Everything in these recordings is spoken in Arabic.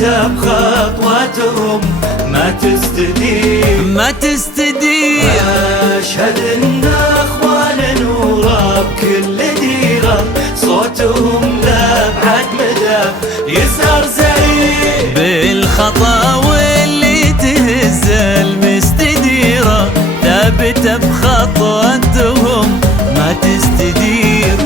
ثابتة بخطواتهم ما تستدير أشهد إن أخوان نورا بكل ديرة صوتهم لأبعد مدى يسهر زهير بالخطاوي اللي تهز المستديرة ثابتة بخطواتهم ما تستدير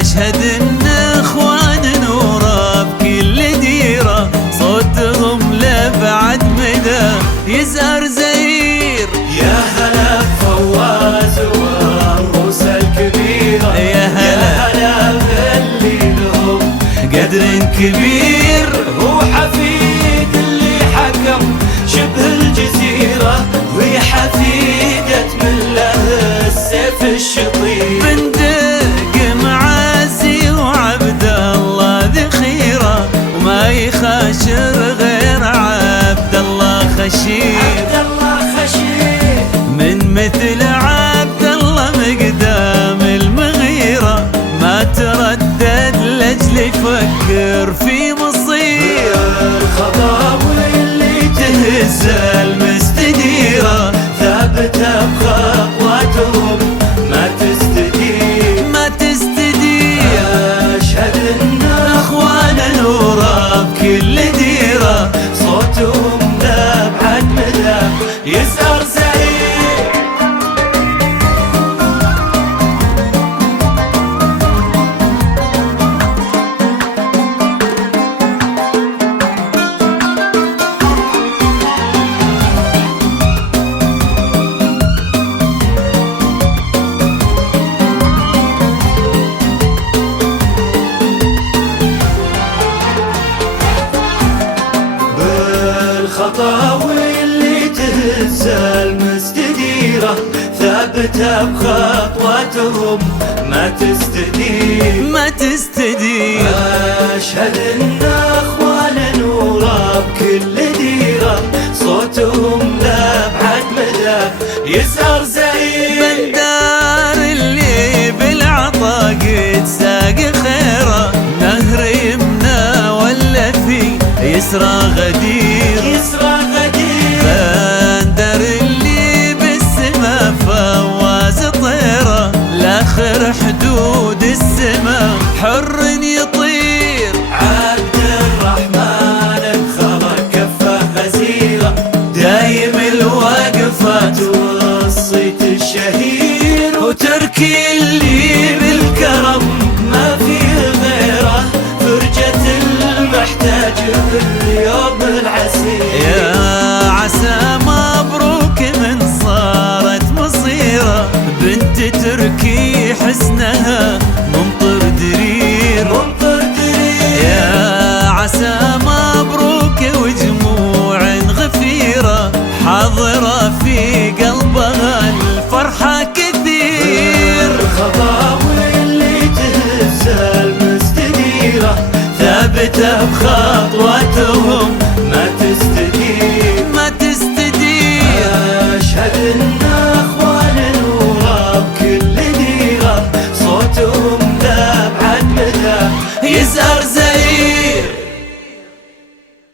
أشهد إن أخوان نورا بكل ديرة صوتهم لأبعد مدى يزهر زهير. يا هلا بفواز والروس الكبيرة يا هلا باللي لهم قدر كبير هو حفيد اللي حكم شبه الجزيرة وهي حفيدة من له السيف الشطير بندق معازي وعبد الله ذخيرة وما يخاشر غير عبد الله خشير من مثل عبد الله مقدام المغيرة ما تردد لأجل يفكر في مصير الخطاوي اللي تهز المستديرة ثابتة بخطواتهم ما تستدير أشهد إن أخوان نورا بكل ديرة صوتهم لأبعد مدى يسهر زهير. بالخطاوي اللي تهز المستديرة ثابتة بخطواتهم ما تستدير أشهد إن أخوان نورا بكل ديرة صوتهم لأبعد مدى يسهر زهير. بندار اللي بالعطا قد ساق خيره نهر يمنى ولا في يسرى غدير بندر اللي بالسما فواز طيره لاخر حدود السما حر يطير عبد الرحمن انخرق كفه غزيره دايم الوقفات والصيت الشهير وتركي اللي بالكرم ما فيه غيره فرجة المحتاج باليوم العسير. يا عسى مبروك من صارت مصيره بنت تركي حسنها ممطر درير يا عسى مبروك وجموع غفيرة حاضرة في قلبها الفرحة كثير. الخطاوي اللي تهز المستديرة ثابتة بخطوة